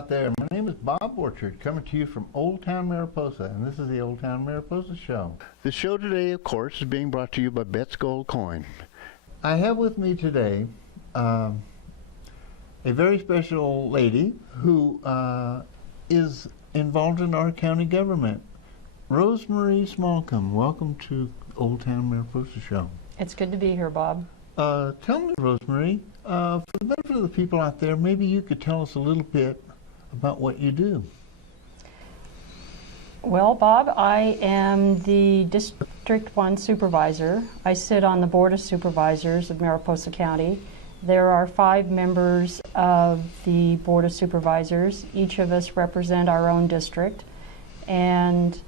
out there. My name is Bob Orchard, coming to you from Old Town Mariposa, and this is the Old Town Mariposa Show. The show today, of course, is being brought to you by Bet's Gold Coin. I have with me today a very special lady who is involved in our county government. Rosemarie Smallcombe, welcome to Old Town Mariposa Show. It's good to be here, Bob. Tell me, Rosemarie, for the benefit of the people out there, maybe you could tell us a little bit about what you do. Well, Bob, I am the District 1 Supervisor. I sit on the Board of Supervisors of Mariposa County. There are 5 members of the Board of Supervisors. Each of us represent our own district, and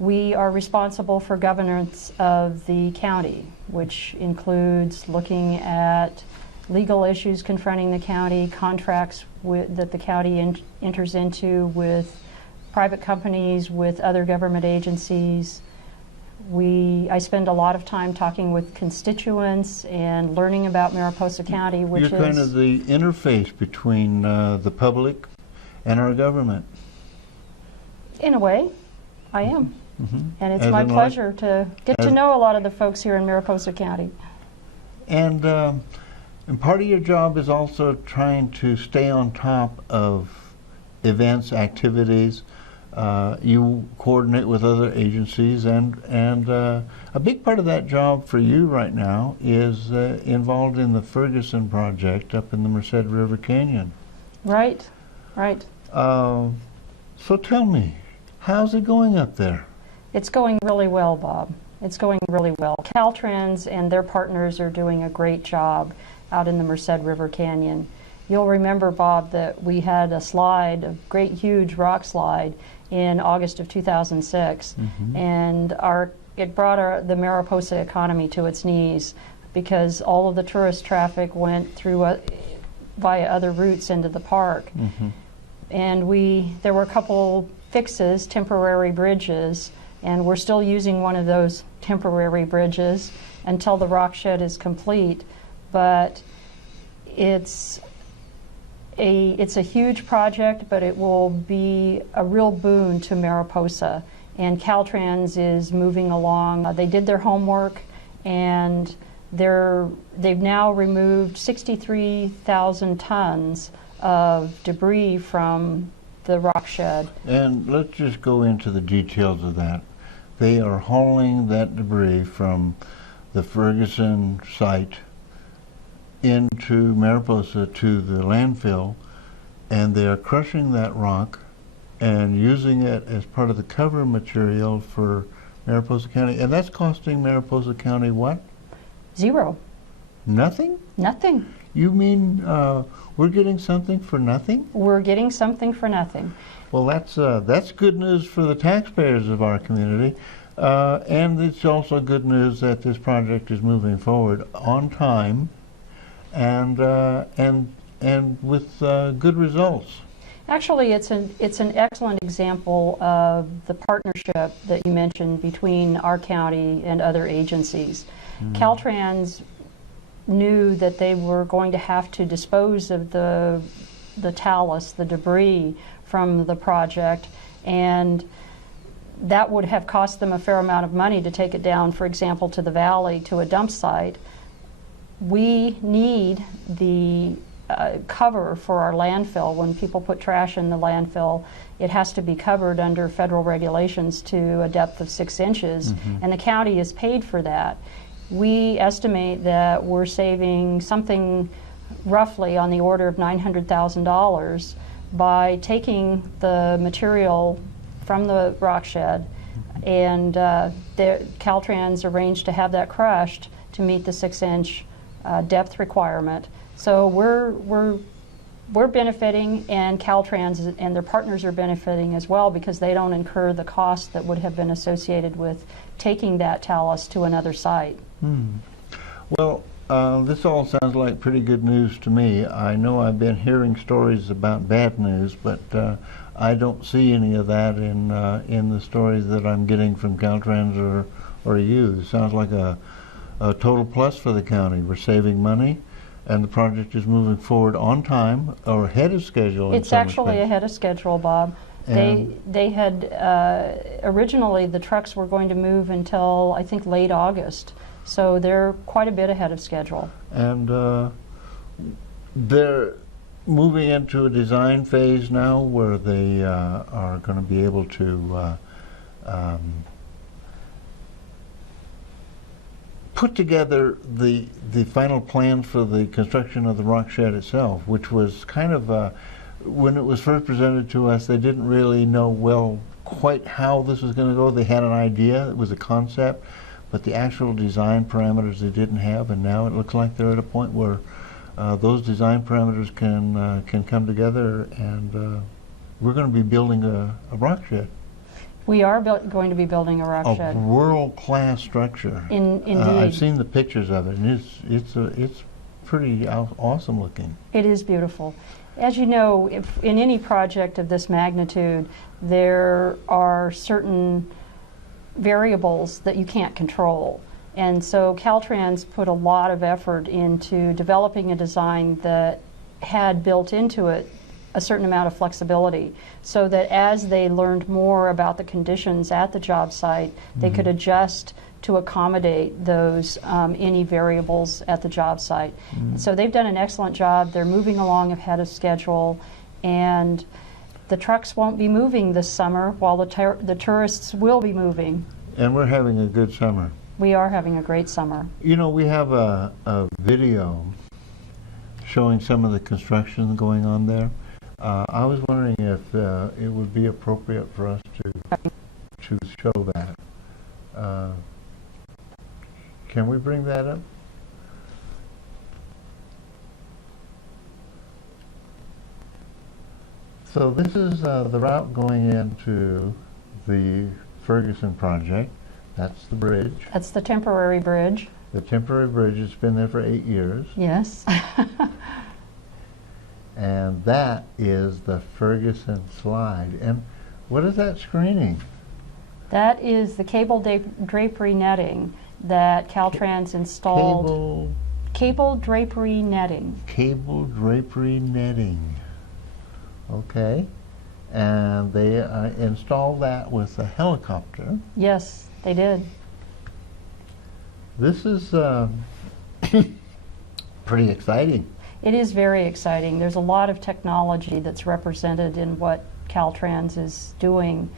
we are responsible for governance of the county, which includes looking at legal issues confronting the county, contracts that the county enters into with private companies, with other government agencies. I spend a lot of time talking with constituents and learning about Mariposa County, which You're kind of the interface between the public and our government. In a way, I am. Mm-hmm. And it's my pleasure to get to know a lot of the folks here in Mariposa County. And part of your job is also trying to stay on top of events, activities. You coordinate with other agencies, and a big part of that job for you right now is involved in the Ferguson project up in the Merced River Canyon. Right, right. So tell me, how's it going up there? It's going really well, Bob. It's going really well. Caltrans and their partners are doing a great job out in the Merced River Canyon. You'll remember, Bob, that we had a slide, a great huge rock slide in August of 2006, and it brought the Mariposa economy to its knees because all of the tourist traffic went through via other routes into the park. And there were a couple fixes, temporary bridges, and we're still using one of those temporary bridges until the rock shed is complete. But it's a huge project, but it will be a real boon to Mariposa. And Caltrans is moving along. They did their homework, and they've now removed 63,000 tons of debris from the rock shed. And let's just go into the details of that. They are hauling that debris from the Ferguson site into Mariposa to the landfill, and they are crushing that rock and using it as part of the cover material for Mariposa County. And that's costing Mariposa County what? Zero. Nothing? Nothing. You mean we're getting something for nothing? We're getting something for nothing. Well, that's good news for the taxpayers of our community, and it's also good news that this project is moving forward on time, and with good results. Actually, it's an excellent example of the partnership that you mentioned between our county and other agencies. Caltrans knew that they were going to have to dispose of the talus, the debris from the project, and that would have cost them a fair amount of money to take it down, for example, to the valley, to a dump site. We need the cover for our landfill. When people put trash in the landfill, it has to be covered under federal regulations to a depth of 6 inches, and the county is paid for that. We estimate that we're saving something roughly on the order of $900,000 by taking the material from the rock shed, and Caltrans arranged to have that crushed to meet the 6-inch depth requirement. So we're benefiting, and Caltrans and their partners are benefiting as well, because they don't incur the cost that would have been associated with taking that talus to another site. Well, this all sounds like pretty good news to me. I know I've been hearing stories about bad news, but I don't see any of that in the stories that I'm getting from Caltrans or you. It sounds like a total plus for the county. We're saving money, And the project is moving forward on time or ahead of schedule in It's some actually respects. ahead of schedule, Bob. They had, originally the trucks were going to move until, I think, late August. So they're quite a bit ahead of schedule. And they're moving into a design phase now where they are going to be able to put together the final plan for the construction of the rock shed itself, which was kind of, when it was first presented to us, they didn't really know well quite how this was going to go. They had an idea, it was a concept, but the actual design parameters they didn't have, and now it looks like they're at a point where those design parameters can come together, and we're going to be building a rock shed. We are going to be building a rock shed. A world-class structure. Indeed. I've seen the pictures of it, and it's pretty awesome looking. It is beautiful. As you know, if in any project of this magnitude, there are certain variables that you can't control. And so Caltrans put a lot of effort into developing a design that had built into it a certain amount of flexibility, so that as they learned more about the conditions at the job site, they could adjust to accommodate those any variables at the job site. So they've done an excellent job. They're moving along ahead of schedule, and the trucks won't be moving this summer while the tourists will be moving. And we're having a good summer. We are having a great summer. You know, we have a video showing some of the construction going on there. I was wondering if it would be appropriate for us to show that. Can we bring that up? So this is the route going into the Ferguson project. That's the bridge. That's the temporary bridge. The temporary bridge has been there for 8 years. Yes. And that is the Ferguson slide. And what is that screening? That is the cable drapery netting that Caltrans installed. Cable drapery netting. Cable drapery netting. Okay. And they installed that with a helicopter. Yes, they did. This is pretty exciting. It is very exciting. There's a lot of technology that's represented in what Caltrans is doing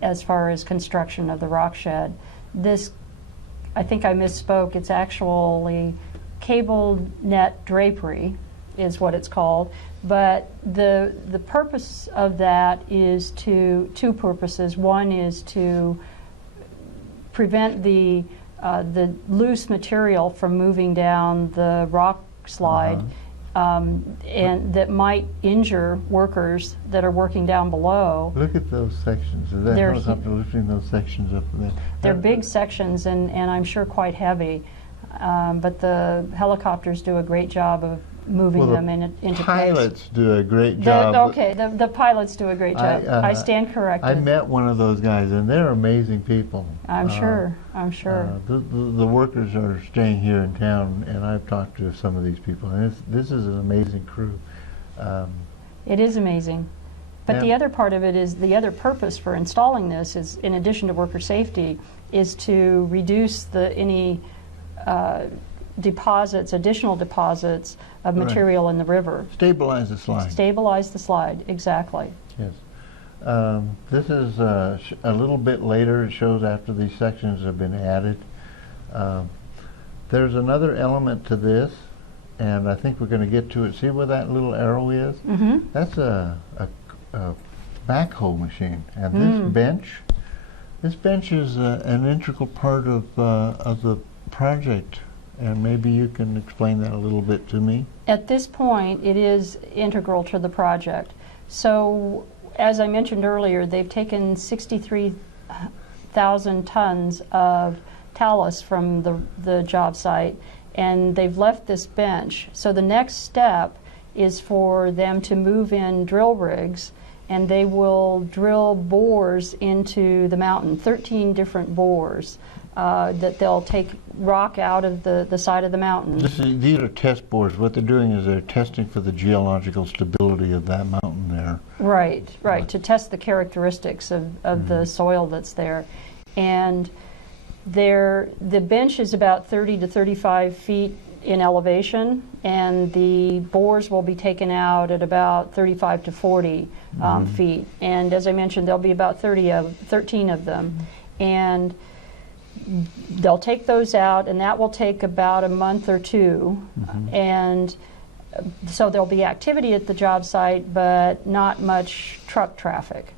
as far as construction of the rock shed. This, I think I misspoke, it's actually cable net drapery is what it's called, but the purpose of that is two purposes. One is to prevent the loose material from moving down the rock slide, and that might injure workers that are working down below. Look at those sections. Is that helicopter lifting those sections up there? They're big sections, and I'm sure quite heavy, but the helicopters do a great job of moving them into place. Pilots do a great job. The pilots do a great job. I stand corrected. I met one of those guys, and they're amazing people. I'm sure. The workers are staying here in town, and I've talked to some of these people, and this is an amazing crew. It is amazing. But the other part of it is, the other purpose for installing this is, in addition to worker safety, is to reduce any additional deposits of material in the river. Stabilize the slide. Stabilize the slide, exactly. Yes. This is a little bit later. It shows after these sections have been added. There's another element to this, and I think we're going to get to it. See where that little arrow is? That's a backhoe machine. And this bench is an integral part of the project. And maybe you can explain that a little bit to me. At this point, it is integral to the project. So, as I mentioned earlier, they've taken 63,000 tons of talus from the job site, and they've left this bench. So the next step is for them to move in drill rigs and they will drill bores into the mountain, 13 different bores. That they'll take rock out of the side of the mountain. These are test bores. What they're doing is they're testing for the geological stability of that mountain there. Right, to test the characteristics of the soil that's there. And the bench is about 30 to 35 feet in elevation, and the bores will be taken out at about 35 to 40 feet. And as I mentioned, there'll be about 13 of them. And they'll take those out, and that will take about a month or two. And so there'll be activity at the job site, but not much truck traffic.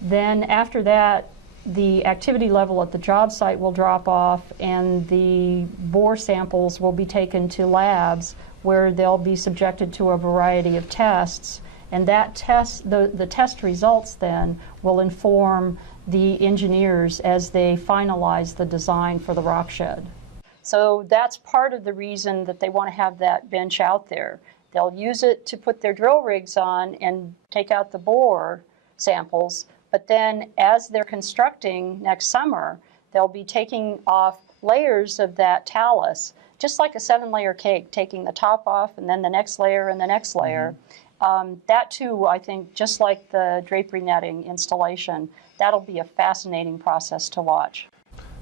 Then after that, the activity level at the job site will drop off, and the bore samples will be taken to labs where they'll be subjected to a variety of tests. And that test, the test results then will inform the engineers as they finalize the design for the rock shed. So that's part of the reason that they want to have that bench out there. They'll use it to put their drill rigs on and take out the bore samples, but then as they're constructing next summer, they'll be taking off layers of that talus, just like a 7-layer cake, taking the top off and then the next layer and the next layer. That too, I think, just like the drapery netting installation, that'll be a fascinating process to watch.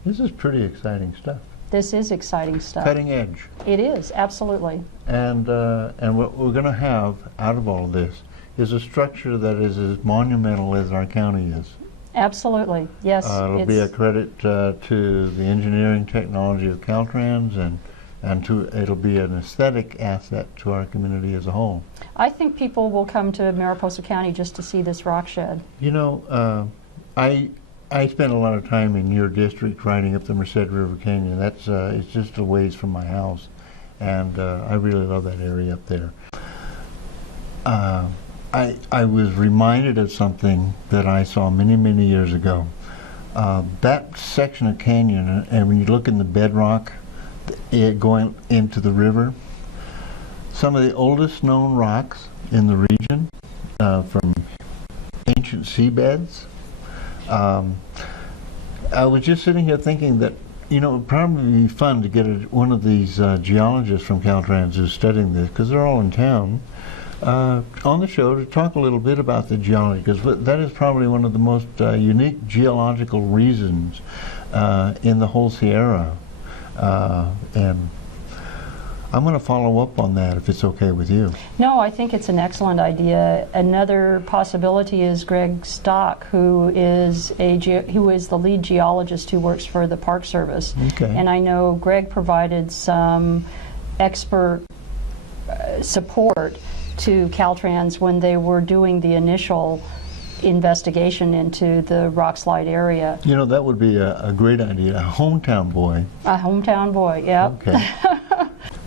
This is pretty exciting stuff. This is exciting stuff. Cutting edge. It is, absolutely. And what we're going to have out of all of this is a structure that is as monumental as our county is. Absolutely, yes. It'll be a credit to the engineering technology of Caltrans, and it'll be an aesthetic asset to our community as a whole. I think people will come to Mariposa County just to see this rock shed. You know, I spent a lot of time in your district riding up the Merced River Canyon. That's it's just a ways from my house, and I really love that area up there. I was reminded of something that I saw many years ago. That section of canyon, and when you look in the bedrock, going into the river, some of the oldest known rocks in the region from ancient seabeds. I was just sitting here thinking that, you know, it would probably be fun to get one of these geologists from Caltrans who's studying this, because they're all in town, on the show to talk a little bit about the geology, because that is probably one of the most unique geological reasons in the whole Sierra. And I'm going to follow up on that if it's okay with you. No, I think it's an excellent idea. Another possibility is Greg Stock, who is the lead geologist who works for the Park Service. Okay. And I know Greg provided some expert support to Caltrans when they were doing the initial investigation into the rock slide area. You know, that would be a great idea. A hometown boy. A hometown boy, yep. Okay.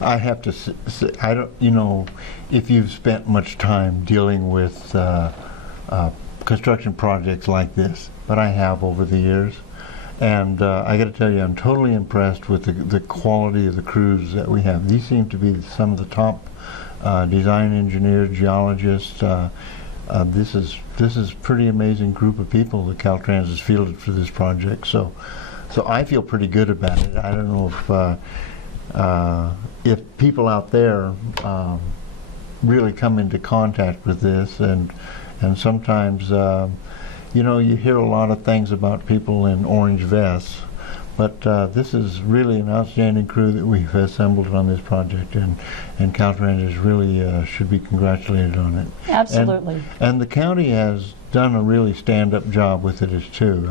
I have to say, I don't, you know, if you've spent much time dealing with construction projects like this, but I have over the years, and I got to tell you, I'm totally impressed with the quality of the crews that we have. These seem to be some of the top design engineers, geologists. This is pretty amazing group of people that Caltrans has fielded for this project. So I feel pretty good about it. I don't know if people out there really come into contact with this, and sometimes you know, you hear a lot of things about people in orange vests, but this is really an outstanding crew that we've assembled on this project, and Caltrans is really should be congratulated on it. Absolutely. And the county has done a really stand-up job with it as too.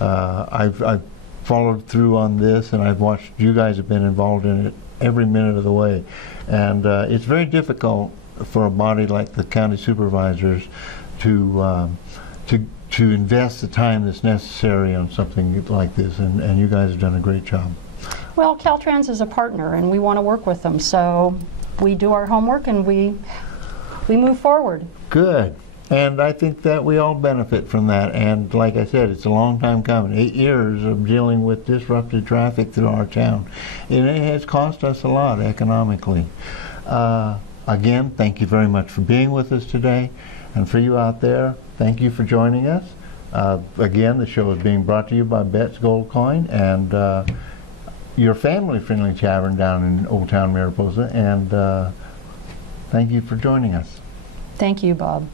I've followed through on this, and I've watched, you guys have been involved in it every minute of the way, and it's very difficult for a body like the county supervisors to invest the time that's necessary on something like this, and you guys have done a great job. Well, Caltrans is a partner, and we want to work with them, so we do our homework and we move forward. Good. And I think that we all benefit from that. And like I said, it's a long time coming. 8 years of dealing with disrupted traffic through our town. And it has cost us a lot economically. Again, thank you very much for being with us today. And for you out there, thank you for joining us. Again, the show is being brought to you by Bet's Gold Coin and your family-friendly tavern down in Old Town Mariposa. And thank you for joining us. Thank you, Bob.